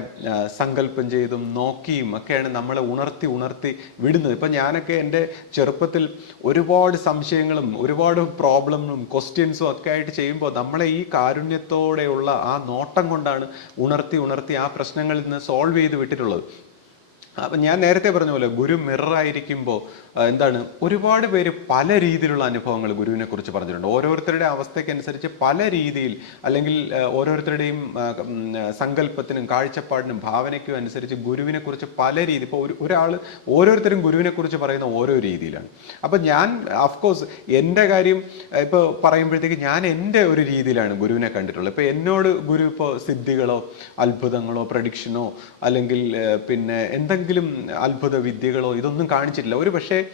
സങ്കല്പം ചെയ്തും നോക്കിയും ഒക്കെയാണ് നമ്മളെ ഉണർത്തി ഉണർത്തി വിടുന്നത്. ഇപ്പം ഞാനൊക്കെ എന്റെ ചെറുപ്പത്തിൽ ഒരുപാട് സംശയങ്ങളും ഒരുപാട് പ്രോബ്ലമും ക്വസ്റ്റ്യൻസും ഒക്കെ ആയിട്ട് ചെയ്യുമ്പോൾ നമ്മളെ ഈ കാരുണ്യത്തോടെയുള്ള ആ നോട്ടം കൊണ്ടാണ് ഉണർത്തി ഉണർത്തി ആ പ്രശ്നങ്ങളിൽ നിന്ന് സോൾവ് ചെയ്ത് വിട്ടിട്ടുള്ളത്. അപ്പം ഞാൻ നേരത്തെ പറഞ്ഞ പോലെ ഗുരു മിറർ ആയിരിക്കുമ്പോൾ എന്താണ്? ഒരുപാട് പേര് പല രീതിയിലുള്ള അനുഭവങ്ങൾ ഗുരുവിനെ കുറിച്ച് പറഞ്ഞിട്ടുണ്ട്. ഓരോരുത്തരുടെ അവസ്ഥയ്ക്കനുസരിച്ച് പല രീതിയിൽ അല്ലെങ്കിൽ ഓരോരുത്തരുടെയും സങ്കല്പത്തിനും കാഴ്ചപ്പാടിനും ഭാവനയ്ക്കും അനുസരിച്ച് ഗുരുവിനെ കുറിച്ച് പല രീതി ഇപ്പോൾ ഒരു ഒരാൾ ഓരോരുത്തരും ഗുരുവിനെ കുറിച്ച് പറയുന്ന ഓരോ രീതിയിലാണ്. അപ്പം ഞാൻ അഫ്കോഴ്സ് എന്റെ കാര്യം ഇപ്പോൾ പറയുമ്പോഴത്തേക്ക് ഞാൻ എന്റെ ഒരു രീതിയിലാണ് ഗുരുവിനെ കണ്ടിട്ടുള്ളത്. ഇപ്പോൾ എന്നോട് ഗുരു ഇപ്പോൾ സിദ്ധികളോ അത്ഭുതങ്ങളോ പ്രഡിക്ഷനോ അല്ലെങ്കിൽ പിന്നെ എന്തെങ്കിലും അത്ഭുത വിദ്യകളോ ഇതൊന്നും കാണിച്ചിട്ടില്ല. ഒരു പക്ഷേ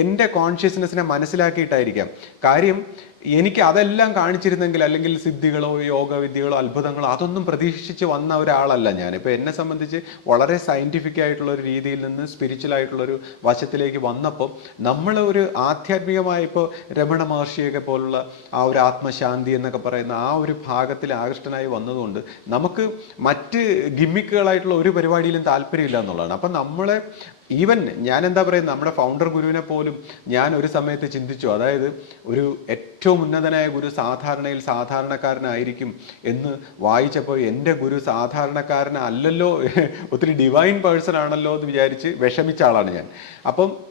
എന്റെ കോൺഷ്യസ്നെസ്സിനെ മനസ്സിലാക്കിയിട്ടായിരിക്കാം. കാര്യം എനിക്ക് അതെല്ലാം കാണിച്ചിരുന്നെങ്കിൽ അല്ലെങ്കിൽ സിദ്ധികളോ യോഗവിദ്യകളോ അത്ഭുതങ്ങളോ അതൊന്നും പ്രതീക്ഷിച്ച് വന്ന ഒരാളല്ല ഞാൻ. ഇപ്പോൾ എന്നെ സംബന്ധിച്ച് വളരെ സയന്റിഫിക് ആയിട്ടുള്ള ഒരു രീതിയിൽ നിന്ന് സ്പിരിച്വൽ ആയിട്ടുള്ള ഒരു വശത്തിലേക്ക് വന്നപ്പോൾ നമ്മൾ ഒരു ആധ്യാത്മികമായ ഇപ്പോൾ രമണ മഹർഷിയൊക്കെ പോലുള്ള ആ ഒരു ആത്മശാന്തി എന്നൊക്കെ പറയുന്ന ആ ഒരു ഭാഗത്തിൽ ആകൃഷ്ടനായി വന്നതുകൊണ്ട് നമുക്ക് മറ്റ് ഗിമ്മിക്കുകളായിട്ടുള്ള ഒരു പരിപാടിയിലും താല്പര്യമില്ല എന്നുള്ളതാണ്. അപ്പം നമ്മളെ ഈവൻ ഞാൻ എന്താ പറയുന്നത് നമ്മുടെ ഫൗണ്ടർ ഗുരുവിനെ പോലും ഞാൻ ഒരു സമയത്ത് ചിന്തിച്ചു. അതായത് ഒരു ഏറ്റവും ഉന്നതനായ ഗുരു സാധാരണയിൽ സാധാരണക്കാരനായിരിക്കും എന്ന് വായിച്ചപ്പോൾ എന്റെ ഗുരു സാധാരണക്കാരനല്ലല്ലോ ഒത്തിരി ഡിവൈൻ പേഴ്സൺ ആണല്ലോ എന്ന് വിചാരിച്ച് വിഷമിച്ച ആളാണ് ഞാൻ. അപ്പം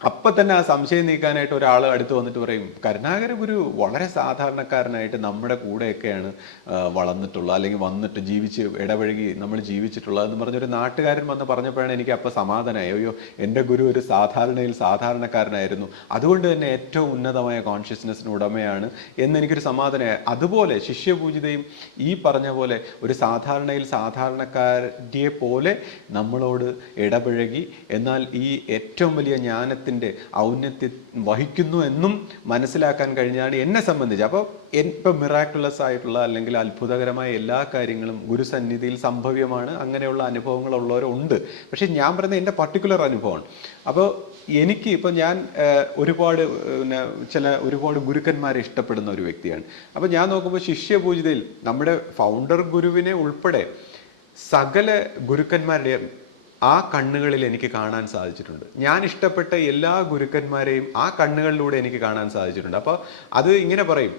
അപ്പൊ തന്നെ ആ സംശയം നീക്കാനായിട്ട് ഒരാൾ അടുത്ത് വന്നിട്ട് പറയും കരുണാകര ഗുരു വളരെ സാധാരണക്കാരനായിട്ട് നമ്മുടെ കൂടെയൊക്കെയാണ് വളർന്നിട്ടുള്ളത് അല്ലെങ്കിൽ വന്നിട്ട് ജീവിച്ച് ഇടപഴകി നമ്മൾ ജീവിച്ചിട്ടുള്ളത് എന്ന് പറഞ്ഞൊരു നാട്ടുകാരൻ വന്ന് പറഞ്ഞപ്പോഴാണ് എനിക്ക് അപ്പോൾ സമാധാനമായി അയ്യോ എന്റെ ഗുരു ഒരു സാധാരണയിൽ സാധാരണക്കാരനായിരുന്നു. അതുകൊണ്ട് തന്നെ ഏറ്റവും ഉന്നതമായ കോൺഷ്യസ്നെസ്സിന് ഉടമയാണ് എന്നെനിക്കൊരു സമാധാനമായി അതുപോലെ ശിഷ്യപൂജിതയും ഈ പറഞ്ഞ പോലെ ഒരു സാധാരണയിൽ സാധാരണക്കാരിയെ പോലെ നമ്മളോട് ഇടപഴകി എന്നാൽ ഈ ഏറ്റവും വലിയ ജ്ഞാനത്തിന്റെ ഔന്നത്യം വഹിക്കുന്നു എന്നും മനസ്സിലാക്കാൻ കഴിഞ്ഞാണ് എന്നെ സംബന്ധിച്ച്. അപ്പോൾ ഇപ്പം മിറാക്കുലസ് ആയിട്ടുള്ള അല്ലെങ്കിൽ അത്ഭുതകരമായ എല്ലാ കാര്യങ്ങളും ഗുരുസന്നിധിയിൽ സംഭവ്യമാണ്. അങ്ങനെയുള്ള അനുഭവങ്ങളുള്ളവരുണ്ട്. പക്ഷേ ഞാൻ പറയുന്നത് എന്റെ പർട്ടിക്കുലർ അനുഭവമാണ്. അപ്പോൾ എനിക്ക് ഇപ്പം ഞാൻ ഒരുപാട് പിന്നെ ചില ഒരുപാട് ഗുരുക്കന്മാരെ ഇഷ്ടപ്പെടുന്ന ഒരു വ്യക്തിയാണ്. അപ്പോൾ ഞാൻ നോക്കുമ്പോൾ ശിഷ്യപൂജിതയിൽ നമ്മുടെ ഫൗണ്ടർ ഗുരുവിനെ ഉൾപ്പെടെ സകല ഗുരുക്കന്മാരുടെയും ആ കണ്ണുകളിൽ എനിക്ക് കാണാൻ സാധിച്ചിട്ടുണ്ട്. ഞാൻ ഇഷ്ടപ്പെട്ട എല്ലാ ഗുരുക്കന്മാരെയും ആ കണ്ണുകളിലൂടെ എനിക്ക് കാണാൻ സാധിച്ചിട്ടുണ്ട്. അപ്പോൾ അത് ഇങ്ങനെ പറയും.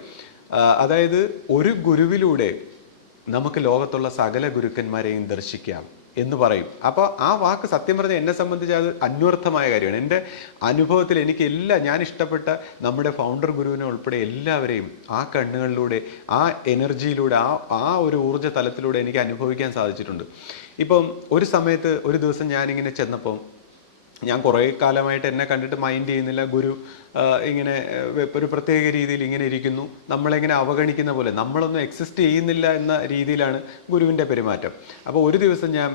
അതായത് ഒരു ഗുരുവിലൂടെ നമുക്ക് ലോകത്തുള്ള സകല ഗുരുക്കന്മാരെയും ദർശിക്കാം. എന്ന് പറയും. അപ്പോൾ ആ വാക്ക് സത്യം പറഞ്ഞാൽ എന്നെ സംബന്ധിച്ച് അത് അന്വർത്ഥമായ കാര്യമാണ്. എന്റെ അനുഭവത്തിൽ എനിക്ക് എല്ലാ ഞാൻ ഇഷ്ടപ്പെട്ട നമ്മുടെ ഫൗണ്ടർ ഗുരുവിനെ ഉൾപ്പെടെ എല്ലാവരെയും ആ കണ്ണുകളിലൂടെ ആ എനർജിയിലൂടെ ആ ആ ഒരു ഊർജ തലത്തിലൂടെ എനിക്ക് അനുഭവിക്കാൻ സാധിച്ചിട്ടുണ്ട്. ഇപ്പം ഒരു സമയത്ത് ഒരു ദിവസം ഞാനിങ്ങനെ ചെന്നപ്പം ഞാൻ കുറേ കാലമായിട്ട് എന്നെ കണ്ടിട്ട് മൈൻഡ് ചെയ്യുന്നില്ല. ഗുരു ഇങ്ങനെ ഒരു പ്രത്യേക രീതിയിൽ ഇങ്ങനെ ഇരിക്കുന്നു. നമ്മളെങ്ങനെ അവഗണിക്കുന്ന പോലെ നമ്മളൊന്നും എക്സിസ്റ്റ് ചെയ്യുന്നില്ല എന്ന രീതിയിലാണ് ഗുരുവിന്റെ പെരുമാറ്റം. അപ്പോൾ ഒരു ദിവസം ഞാൻ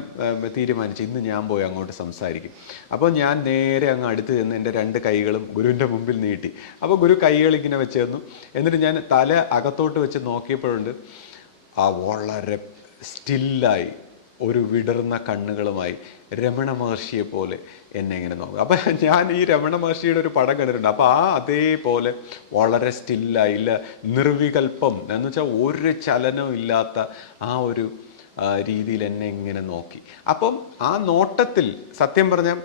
തീരുമാനിച്ചു ഇന്ന് ഞാൻ പോയി അങ്ങോട്ട് സംസാരിക്കും. അപ്പോൾ ഞാൻ നേരെ അങ്ങ് അടുത്ത് ചെന്ന് എന്റെ രണ്ട് കൈകളും ഗുരുവിന്റെ മുമ്പിൽ നീട്ടി. അപ്പോൾ ഗുരു കൈകൾ ഇങ്ങനെ വെച്ച് തന്നു. എന്നിട്ട് ഞാൻ തല അകത്തോട്ട് വെച്ച് നോക്കിയപ്പോഴുണ്ട് ആ വളരെ സ്റ്റില്ലായി ഒരു വിടർന്ന കണ്ണുകളുമായി രമണ മഹർഷിയെ പോലെ എന്നെ ഇങ്ങനെ നോക്കുക. അപ്പം ഞാൻ ഈ രമണ മഹർഷിയുടെ ഒരു പടം കണ്ടിട്ടുണ്ട്. അപ്പോൾ ആ അതേപോലെ വളരെ സ്റ്റില്ലായി ഇല്ല നിർവികൽപ്പം. എന്ന് വെച്ചാൽ ഒരു ചലനവും ഇല്ലാത്ത ആ ഒരു രീതിയിൽ എന്നെ ഇങ്ങനെ നോക്കി. അപ്പം ആ നോട്ടത്തിൽ സത്യം പറഞ്ഞാൽ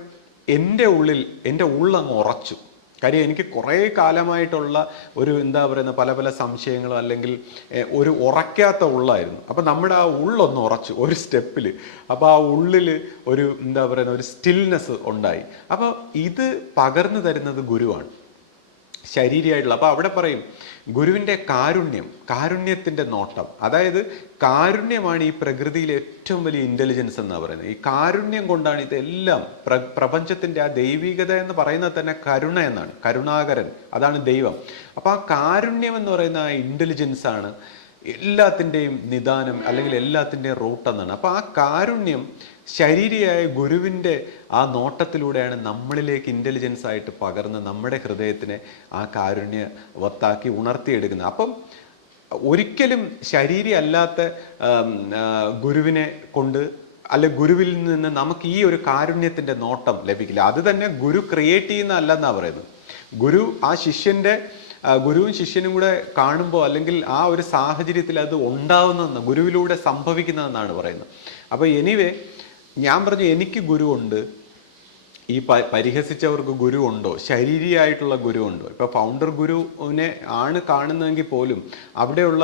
എന്റെ ഉള്ളിൽ എന്റെ ഉള്ളങ്ങ് ഉറച്ചു. കാര്യം എനിക്ക് കുറേ കാലമായിട്ടുള്ള ഒരു എന്താ പറയുന്ന പല പല സംശയങ്ങളും അല്ലെങ്കിൽ ഒരു ഉറക്കാത്ത ഉള്ളായിരുന്നു. അപ്പം നമ്മുടെ ആ ഉള്ളൊന്ന് ഉറച്ചു ഒരു സ്റ്റെപ്പിൽ അപ്പോൾ ആ ഉള്ളിൽ ഒരു എന്താ പറയുന്ന ഒരു സ്റ്റിൽനെസ് ഉണ്ടായി. അപ്പോൾ ഇത് പകർന്നു തരുന്നത് ഗുരുവാണ്. ശരീരമായിട്ടുള്ള അപ്പോൾ അവിടെ പറയും ഗുരുവിന്റെ കാരുണ്യം കാരുണ്യത്തിന്റെ നോട്ടം. അതായത് കാരുണ്യമാണ് ഈ പ്രകൃതിയിലെ ഏറ്റവും വലിയ ഇന്റലിജൻസ് എന്നാണ് പറയുന്നത്. ഈ കാരുണ്യം കൊണ്ടാണ് ഇതെല്ലാം പ്ര പ്രപഞ്ചത്തിന്റെ ആ ദൈവികത എന്ന് പറയുന്നത് തന്നെ കരുണ എന്നാണ്. കരുണാകരൻ അതാണ് ദൈവം. അപ്പോൾ ആ കാരുണ്യം എന്ന് പറയുന്ന ആ ഇന്റലിജൻസ് ആണ് എല്ലാത്തിന്റെയും നിദാനം അല്ലെങ്കിൽ എല്ലാത്തിന്റെയും റൂട്ട് എന്നാണ്. അപ്പോൾ ആ കാരുണ്യം ശരീരിയായ ഗുരുവിന്റെ ആ നോട്ടത്തിലൂടെയാണ് നമ്മളിലേക്ക് ഇന്റലിജൻസ് ആയിട്ട് പകർന്ന് നമ്മുടെ ഹൃദയത്തിനെ ആ കാരുണ്യ വത്താക്കി ഉണർത്തിയെടുക്കുന്നത്. അപ്പം ഒരിക്കലും ശരീരി അല്ലാത്ത ഗുരുവിനെ കൊണ്ട് അല്ലെ ഗുരുവിൽ നിന്ന് നമുക്ക് ഈ ഒരു കാരുണ്യത്തിന്റെ നോട്ടം ലഭിക്കില്ല. അത് തന്നെ ഗുരു ക്രിയേറ്റ് ചെയ്യുന്ന അല്ലെന്നാണ് പറയുന്നത്. ഗുരു ആ ശിഷ്യന്റെ ആ, ഗുരുവും ശിഷ്യനും കൂടെ കാണുമ്പോൾ അല്ലെങ്കിൽ ആ ഒരു സാഹചര്യത്തിൽ അത് ഉണ്ടാവുന്നതെന്ന് ഗുരുവിലൂടെ സംഭവിക്കുന്നതെന്നാണ് പറയുന്നത്. അപ്പോൾ എനിവേ ഞാൻ പറഞ്ഞു എനിക്ക് ഗുരുവുണ്ട് ഈ പ പരിഹസിച്ചവർക്ക് ഗുരുവുണ്ടോ ശരീരിയായിട്ടുള്ള ഗുരു ഉണ്ടോ ഇപ്പൊ ഫൗണ്ടർ ഗുരുവിനെ ആണ് കാണുന്നതെങ്കിൽ പോലും അവിടെയുള്ള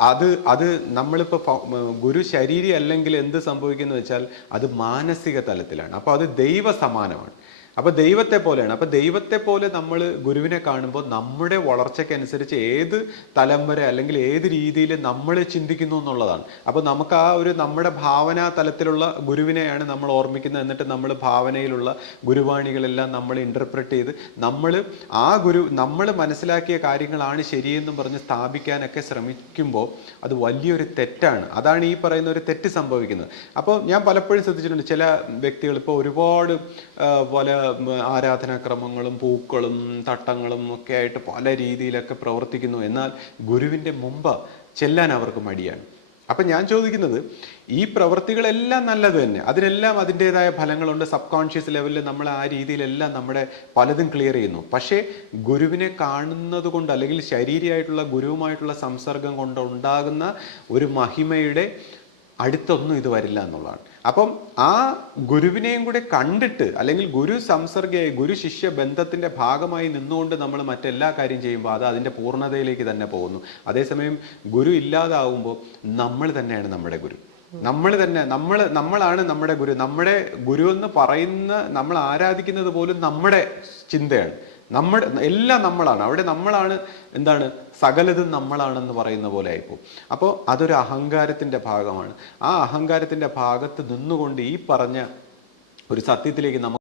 അത് അത് നമ്മളിപ്പോൾ ഗുരു ശരീരി അല്ലെങ്കിൽ എന്ത് സംഭവിക്കുന്നു വെച്ചാൽ അത് മാനസിക തലത്തിലാണ്. അപ്പോൾ അത് ദൈവ സമാനമാണ് അപ്പൊ ദൈവത്തെ പോലെയാണ് അപ്പൊ ദൈവത്തെ പോലെ നമ്മൾ ഗുരുവിനെ കാണുമ്പോൾ നമ്മുടെ വളർച്ചയ്ക്കനുസരിച്ച് ഏത് തലം അല്ലെങ്കിൽ ഏത് രീതിയിൽ നമ്മൾ ചിന്തിക്കുന്നു എന്നുള്ളതാണ്. അപ്പൊ നമുക്ക് ആ ഒരു നമ്മുടെ ഭാവനാ തലത്തിലുള്ള ഗുരുവിനെയാണ് നമ്മൾ ഓർമ്മിക്കുന്നത്. എന്നിട്ട് നമ്മൾ ഭാവനയിലുള്ള ഗുരുവാണികളെല്ലാം നമ്മൾ ഇന്റർപ്രറ്റ് ചെയ്ത് നമ്മൾ ആ ഗുരു നമ്മൾ മനസ്സിലാക്കിയ കാര്യങ്ങളാണ് ശരിയെന്നും പറഞ്ഞ് സ്ഥാപിക്കാനൊക്കെ ശ്രമിക്കുമ്പോൾ അത് വലിയൊരു തെറ്റാണ്. അതാണ് ഈ പറയുന്ന ഒരു തെറ്റ് സംഭവിക്കുന്നത്. അപ്പോൾ ഞാൻ പലപ്പോഴും ശ്രദ്ധിച്ചിട്ടുണ്ട്. ചില വ്യക്തികൾ ഇപ്പോൾ ഒരുപാട് പോലെ ആരാധനാക്രമങ്ങളും പൂക്കളും തട്ടങ്ങളും ഒക്കെ ആയിട്ട് പല രീതിയിലൊക്കെ പ്രവർത്തിക്കുന്നു. എന്നാൽ ഗുരുവിന്റെ മുമ്പ് ചെല്ലാൻ അവർക്ക് മടിയാണ്. അപ്പം ഞാൻ ചോദിക്കുന്നത് ഈ പ്രവൃത്തികളെല്ലാം നല്ലത് തന്നെ. അതിനെല്ലാം അതിന്റെതായ ഫലങ്ങളുണ്ട്. സബ് കോൺഷ്യസ് ലെവലിൽ നമ്മൾ ആ രീതിയിലെല്ലാം നമ്മുടെ പലതും ക്ലിയർ ചെയ്യുന്നു. പക്ഷേ ഗുരുവിനെ കാണുന്നത് കൊണ്ട് അല്ലെങ്കിൽ ശരീരമായിട്ടുള്ള ഗുരുവുമായിട്ടുള്ള സംസർഗം കൊണ്ട് ഉണ്ടാകുന്ന ഒരു മഹിമയുടെ അടുത്തൊന്നും ഇത് വരില്ല എന്നുള്ളതാണ്. അപ്പം ആ ഗുരുവിനെയും കൂടെ കണ്ടിട്ട് അല്ലെങ്കിൽ ഗുരു സംസർഗയായി ഗുരു ശിഷ്യ ബന്ധത്തിന്റെ ഭാഗമായി നിന്നുകൊണ്ട് നമ്മൾ മറ്റെല്ലാ കാര്യം ചെയ്യുമ്പോൾ അത് അതിന്റെ പൂർണതയിലേക്ക് തന്നെ പോകുന്നു. അതേസമയം ഗുരു ഇല്ലാതാവുമ്പോൾ നമ്മൾ തന്നെയാണ് നമ്മുടെ ഗുരു. നമ്മൾ തന്നെ നമ്മൾ നമ്മളാണ് നമ്മുടെ ഗുരു. നമ്മുടെ ഗുരു എന്ന് പറയുന്ന നമ്മൾ ആരാധിക്കുന്നത് പോലും നമ്മുടെ ചിന്തയാണ്. നമ്മുടെ എല്ലാം നമ്മളാണ്. അവിടെ നമ്മളാണ് എന്താണ് സകലതും നമ്മളാണെന്ന് പറയുന്ന പോലെ ആയിപ്പോ അപ്പോൾ അതൊരു അഹങ്കാരത്തിന്റെ ഭാഗമാണ്. ആ അഹങ്കാരത്തിന്റെ ഭാഗത്ത് നിന്നുകൊണ്ട് ഈ പറഞ്ഞ ഒരു സത്യത്തിലേക്ക് നമുക്ക്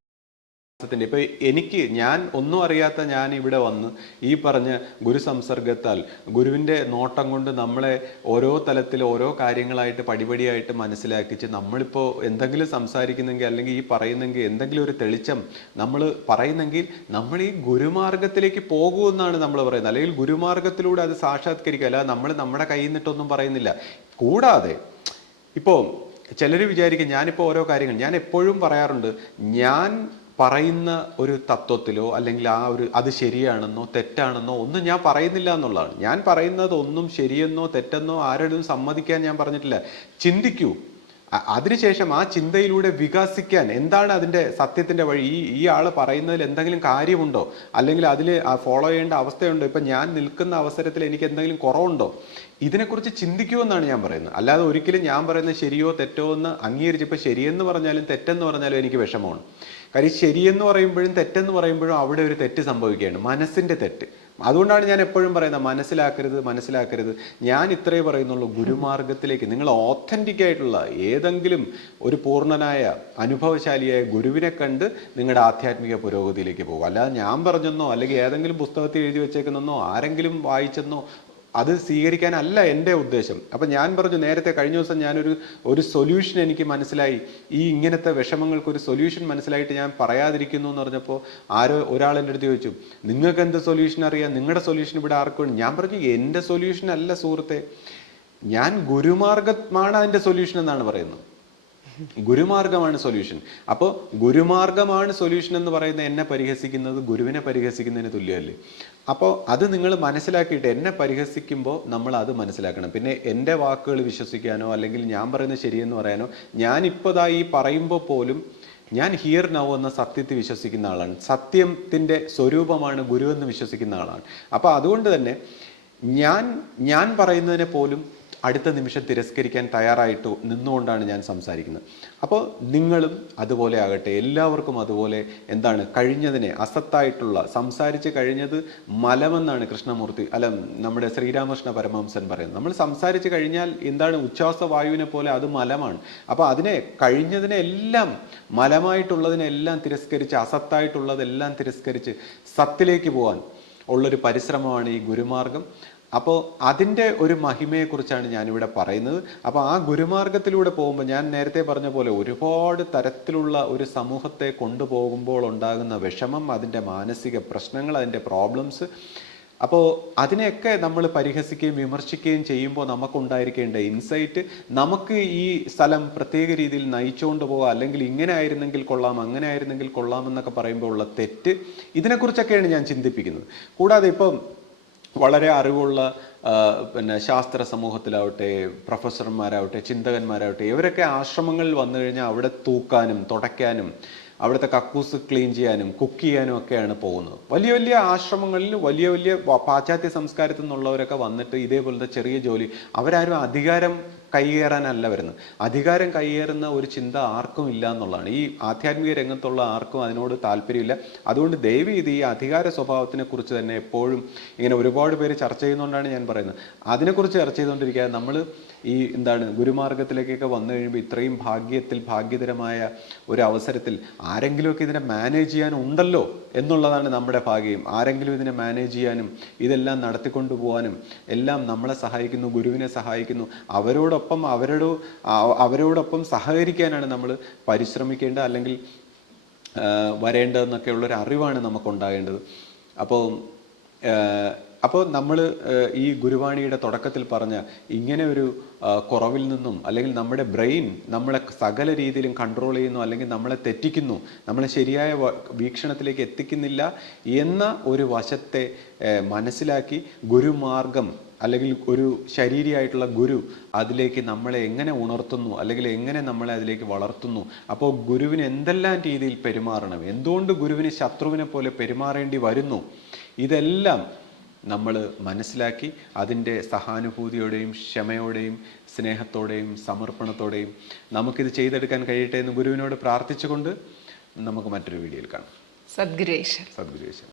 ത്തിന്റെ ഇപ്പൊ എനിക്ക് ഞാൻ ഒന്നും അറിയാത്ത ഞാൻ ഇവിടെ വന്ന് ഈ പറഞ്ഞ ഗുരു സംസർഗത്താൽ ഗുരുവിന്റെ നോട്ടം കൊണ്ട് നമ്മളെ ഓരോ തലത്തിൽ ഓരോ കാര്യങ്ങളായിട്ട് പടിപടിയായിട്ട് മനസ്സിലാക്കിച്ച് നമ്മളിപ്പോൾ എന്തെങ്കിലും സംസാരിക്കുന്നെങ്കിൽ അല്ലെങ്കിൽ ഈ പറയുന്നെങ്കിൽ എന്തെങ്കിലും ഒരു തെളിച്ചം നമ്മൾ പറയുന്നെങ്കിൽ നമ്മൾ ഈ ഗുരുമാർഗത്തിലേക്ക് പോകുമെന്നാണ് നമ്മൾ പറയുന്നത്. അല്ലെങ്കിൽ ഗുരുമാർഗത്തിലൂടെ അത് സാക്ഷാത്കരിക്കുക. അല്ല നമ്മൾ നമ്മുടെ കയ്യിൽ നിന്നിട്ടൊന്നും പറയുന്നില്ല. കൂടാതെ ഇപ്പോൾ ചിലർ വിചാരിക്കും ഞാനിപ്പോൾ ഓരോ കാര്യങ്ങൾ ഞാൻ എപ്പോഴും പറയാറുണ്ട്. ഞാൻ പറയുന്ന ഒരു തത്വത്തിലോ അല്ലെങ്കിൽ ആ ഒരു അത് ശരിയാണെന്നോ തെറ്റാണെന്നോ ഒന്നും ഞാൻ പറയുന്നില്ല എന്നുള്ളതാണ്. ഞാൻ പറയുന്നത് ഒന്നും ശരിയെന്നോ തെറ്റെന്നോ ആരോടും സമ്മതിക്കാൻ ഞാൻ പറഞ്ഞിട്ടില്ല. ചിന്തിക്കൂ. അതിനുശേഷം ആ ചിന്തയിലൂടെ വികസിക്കാൻ എന്താണ് അതിന്റെ സത്യത്തിന്റെ വഴി? ഈ ഈ ആൾ പറയുന്നതിൽ എന്തെങ്കിലും കാര്യമുണ്ടോ? അല്ലെങ്കിൽ അതിൽ ഫോളോ ചെയ്യേണ്ട അവസ്ഥയുണ്ടോ? ഇപ്പം ഞാൻ നിൽക്കുന്ന അവസരത്തിൽ എനിക്ക് എന്തെങ്കിലും കുറവുണ്ടോ? ഇതിനെക്കുറിച്ച് ചിന്തിക്കുമെന്നാണ് ഞാൻ പറയുന്നത്. അല്ലാതെ ഒരിക്കലും ഞാൻ പറയുന്നത് ശരിയോ തെറ്റോ എന്ന് അംഗീകരിച്ച് ഇപ്പം ശരിയെന്ന് പറഞ്ഞാലും തെറ്റെന്ന് പറഞ്ഞാലും എനിക്ക് വിഷമമാണ്. കാര്യം ശരിയെന്ന് പറയുമ്പോഴും തെറ്റെന്ന് പറയുമ്പോഴും അവിടെ ഒരു തെറ്റ് സംഭവിക്കുകയാണ്. മനസ്സിന്റെ തെറ്റ്. അതുകൊണ്ടാണ് ഞാൻ എപ്പോഴും പറയുന്നത് മനസ്സിലാക്കരുത് മനസ്സിലാക്കരുത്. ഞാൻ ഇത്രേ പറയുന്നുള്ളൂ ഗുരുമാർഗത്തിലേക്ക്. നിങ്ങൾ ഓത്തന്റിക് ആയിട്ടുള്ള ഏതെങ്കിലും ഒരു പൂർണനായ അനുഭവശാലിയായ ഗുരുവിനെ കണ്ട് നിങ്ങളുടെ ആധ്യാത്മിക പുരോഗതിയിലേക്ക് പോകും. അല്ലാതെ ഞാൻ പറഞ്ഞെന്നോ അല്ലെങ്കിൽ ഏതെങ്കിലും പുസ്തകത്തിൽ എഴുതി വെച്ചേക്കുന്നെന്നോ ആരെങ്കിലും വായിച്ചെന്നോ അത് സ്വീകരിക്കാനല്ല എന്റെ ഉദ്ദേശം. അപ്പം ഞാൻ പറഞ്ഞു നേരത്തെ കഴിഞ്ഞ ദിവസം ഞാനൊരു ഒരു സൊല്യൂഷൻ എനിക്ക് മനസ്സിലായി. ഈ ഇങ്ങനത്തെ വിഷമങ്ങൾക്ക് ഒരു സൊല്യൂഷൻ മനസ്സിലായിട്ട് ഞാൻ പറയാതിരിക്കുന്നു എന്ന് പറഞ്ഞപ്പോൾ ആരോ ഒരാൾ എന്റെ അടുത്ത് ചോദിച്ചു നിങ്ങൾക്ക് എന്ത് സൊല്യൂഷൻ അറിയാം? നിങ്ങളുടെ സൊല്യൂഷൻ ഇവിടെ ആർക്കും ഞാൻ പറഞ്ഞു എന്റെ സൊല്യൂഷൻ അല്ല സുഹൃത്തെ. ഞാൻ ഗുരുമാർഗമാണ് അതിന്റെ സൊല്യൂഷൻ എന്നാണ് പറയുന്നത്. ഗുരുമാർഗമാണ് സൊല്യൂഷൻ. അപ്പോൾ ഗുരുമാർഗമാണ് സൊല്യൂഷൻ എന്ന് പറയുന്നത് എന്നെ പരിഹസിക്കുന്നത് ഗുരുവിനെ പരിഹസിക്കുന്നതിന് തുല്യമല്ലേ? അപ്പോൾ അത് നിങ്ങൾ മനസ്സിലാക്കിയിട്ട് എന്നെ പരിഹസിക്കുമ്പോൾ നമ്മൾ അത് മനസ്സിലാക്കണം. പിന്നെ എന്റെ വാക്കുകൾ വിശ്വസിക്കാനോ അല്ലെങ്കിൽ ഞാൻ പറയുന്നത് ശരിയെന്ന് പറയാനോ ഇപ്പോൾ ഈ പറയുമ്പോൾ പോലും ഞാൻ ഹിയർ നൗ എന്ന സത്യത്തിൽ വിശ്വസിക്കുന്ന ആളാണ്. സത്യത്തിന്റെ സ്വരൂപമാണ് ഗുരു എന്ന് വിശ്വസിക്കുന്ന ആളാണ്. അപ്പോൾ അതുകൊണ്ട് തന്നെ ഞാൻ ഞാൻ പറയുന്നതിനെ പോലും അടുത്ത നിമിഷം തിരസ്കരിക്കാൻ തയ്യാറായിട്ട് നിന്നുകൊണ്ടാണ് ഞാൻ സംസാരിക്കുന്നത്. അപ്പോൾ നിങ്ങളും അതുപോലെ ആകട്ടെ എല്ലാവർക്കും അതുപോലെ എന്താണ് കഴിഞ്ഞതിനെ അസത്തായിട്ടുള്ള സംസാരിച്ച് കഴിഞ്ഞത് മലമെന്നാണ് കൃഷ്ണമൂർത്തി അല്ല നമ്മുടെ ശ്രീരാമകൃഷ്ണ പരമഹംസൻ പറയുന്നത്. നമ്മൾ സംസാരിച്ച് കഴിഞ്ഞാൽ എന്താണ് ഉച്ഛ്വാസ വായുവിനെ പോലെ അത് മലമാണ്. അപ്പോൾ അതിനെ കഴിഞ്ഞതിനെ എല്ലാം മലമായിട്ടുള്ളതിനെല്ലാം തിരസ്കരിച്ച് അസത്തായിട്ടുള്ളതെല്ലാം തിരസ്കരിച്ച് സത്തിലേക്ക് പോകാൻ ഉള്ളൊരു പരിശ്രമമാണ് ഈ ഗുരുമാർഗം. അപ്പോൾ അതിന്റെ ഒരു മഹിമയെക്കുറിച്ചാണ് ഞാനിവിടെ പറയുന്നത്. അപ്പോൾ ആ ഗുരുമാർഗത്തിലൂടെ പോകുമ്പോൾ ഞാൻ നേരത്തെ പറഞ്ഞ പോലെ ഒരുപാട് തരത്തിലുള്ള ഒരു സമൂഹത്തെ കൊണ്ടുപോകുമ്പോൾ ഉണ്ടാകുന്ന വിഷമം അതിന്റെ മാനസിക പ്രശ്നങ്ങൾ അതിന്റെ പ്രോബ്ലംസ് അപ്പോൾ അതിനെയൊക്കെ നമ്മൾ പരിഹസിക്കുകയും വിമർശിക്കുകയും ചെയ്യുമ്പോൾ നമുക്കുണ്ടായിരിക്കേണ്ട ഇൻസൈറ്റ് നമുക്ക് ഈ സ്ഥലം പ്രത്യേക രീതിയിൽ നയിച്ചുകൊണ്ട് പോകാം അല്ലെങ്കിൽ ഇങ്ങനെ ആയിരുന്നെങ്കിൽ കൊള്ളാം അങ്ങനെ ആയിരുന്നെങ്കിൽ കൊള്ളാം എന്നൊക്കെ പറയുമ്പോൾ ഉള്ള തെറ്റ് ഇതിനെക്കുറിച്ചൊക്കെയാണ് ഞാൻ ചിന്തിപ്പിക്കുന്നത്. കൂടാതെ ഇപ്പം വളരെ അറിവുള്ള പിന്നെ ശാസ്ത്ര സമൂഹത്തിലാവട്ടെ പ്രൊഫസർമാരാവട്ടെ ചിന്തകന്മാരാവട്ടെ ഇവരൊക്കെ ആശ്രമങ്ങളിൽ വന്നു കഴിഞ്ഞാൽ അവിടെ തൂക്കാനും തുടയ്ക്കാനും അവിടുത്തെ കക്കൂസ് ക്ലീൻ ചെയ്യാനും കുക്ക് ചെയ്യാനും ഒക്കെയാണ് പോകുന്നത്. വലിയ വലിയ ആശ്രമങ്ങളിൽ വലിയ വലിയ പാശ്ചാത്യ സംസ്കാരത്തിൽ നിന്നുള്ളവരൊക്കെ വന്നിട്ട് ഇതേപോലത്തെ ചെറിയ ജോലി അവരാരും അധികാരം കൈയേറാനല്ല വരുന്നത്. അധികാരം കൈയേറുന്ന ഒരു ചിന്ത ആർക്കും ഇല്ല എന്നുള്ളതാണ്. ഈ ആധ്യാത്മിക രംഗത്തുള്ള ആർക്കും അതിനോട് താല്പര്യമില്ല. അതുകൊണ്ട് ദയവ് ഇത് ഈ അധികാര സ്വഭാവത്തിനെ കുറിച്ച് തന്നെ എപ്പോഴും ഇങ്ങനെ ഒരുപാട് പേര് ചർച്ച ചെയ്യുന്നതുകൊണ്ടാണ് ഞാൻ പറയുന്നത്. അതിനെക്കുറിച്ച് ചർച്ച ചെയ്തുകൊണ്ടിരിക്കുക നമ്മൾ ഈ എന്താണ് ഗുരുമാർഗത്തിലേക്കൊക്കെ വന്നു കഴിയുമ്പോൾ ഇത്രയും ഭാഗ്യത്തിൽ ഭാഗ്യതരമായ ഒരു അവസരത്തിൽ ആരെങ്കിലുമൊക്കെ ഇതിനെ മാനേജ് ചെയ്യാനുണ്ടല്ലോ എന്നുള്ളതാണ് നമ്മുടെ ഭാഗ്യം. ആരെങ്കിലും ഇതിനെ മാനേജ് ചെയ്യാനും ഇതെല്ലാം നടത്തിക്കൊണ്ടു പോകാനും എല്ലാം നമ്മളെ സഹായിക്കുന്നു ഗുരുവിനെ സഹായിക്കുന്നു അവരോടൊപ്പം അവരുടെ അവരോടൊപ്പം സഹകരിക്കാനാണ് നമ്മൾ പരിശ്രമിക്കേണ്ടത് അല്ലെങ്കിൽ വരേണ്ടതെന്നൊക്കെയുള്ളൊരു അറിവാണ് നമുക്കുണ്ടാകേണ്ടത്. അപ്പോൾ അപ്പോൾ നമ്മൾ ഈ ഗുരുവാണിയുടെ തുടക്കത്തിൽ പറഞ്ഞ ഇങ്ങനെ ഒരു കുറവിൽ നിന്നും അല്ലെങ്കിൽ നമ്മുടെ ബ്രെയിൻ നമ്മളെ സകല രീതിയിലും കൺട്രോൾ ചെയ്യുന്നു അല്ലെങ്കിൽ നമ്മളെ തെറ്റിക്കുന്നു നമ്മളെ ശരിയായ വീക്ഷണത്തിലേക്ക് എത്തിക്കുന്നില്ല എന്ന ഒരു വശത്തെ മനസ്സിലാക്കി ഗുരുമാർഗം അല്ലെങ്കിൽ ഒരു ശരീരിയായിട്ടുള്ള ഗുരു അതിലേക്ക് നമ്മളെ എങ്ങനെ ഉണർത്തുന്നു അല്ലെങ്കിൽ എങ്ങനെ നമ്മളെ അതിലേക്ക് വളർത്തുന്നു. അപ്പോൾ ഗുരുവിന് എന്തെല്ലാം രീതിയിൽ പെരുമാറണം? എന്തുകൊണ്ട് ഗുരുവിന് ശത്രുവിനെ പോലെ പെരുമാറേണ്ടി വരുന്നു? ഇതെല്ലാം നമ്മൾ മനസ്സിലാക്കി അതിന്റെ സഹാനുഭൂതിയോടെയും ക്ഷമയോടെയും സ്നേഹത്തോടെയും സമർപ്പണത്തോടെയും നമുക്കിത് ചെയ്തെടുക്കാൻ കഴിയട്ടെ എന്ന് ഗുരുവിനോട് പ്രാർത്ഥിച്ചുകൊണ്ട് നമുക്ക് മറ്റൊരു വീഡിയോയിൽ കാണാം. സദ്ഗുരേശ്വർ സദ്ഗുരുവേശ്വരൻ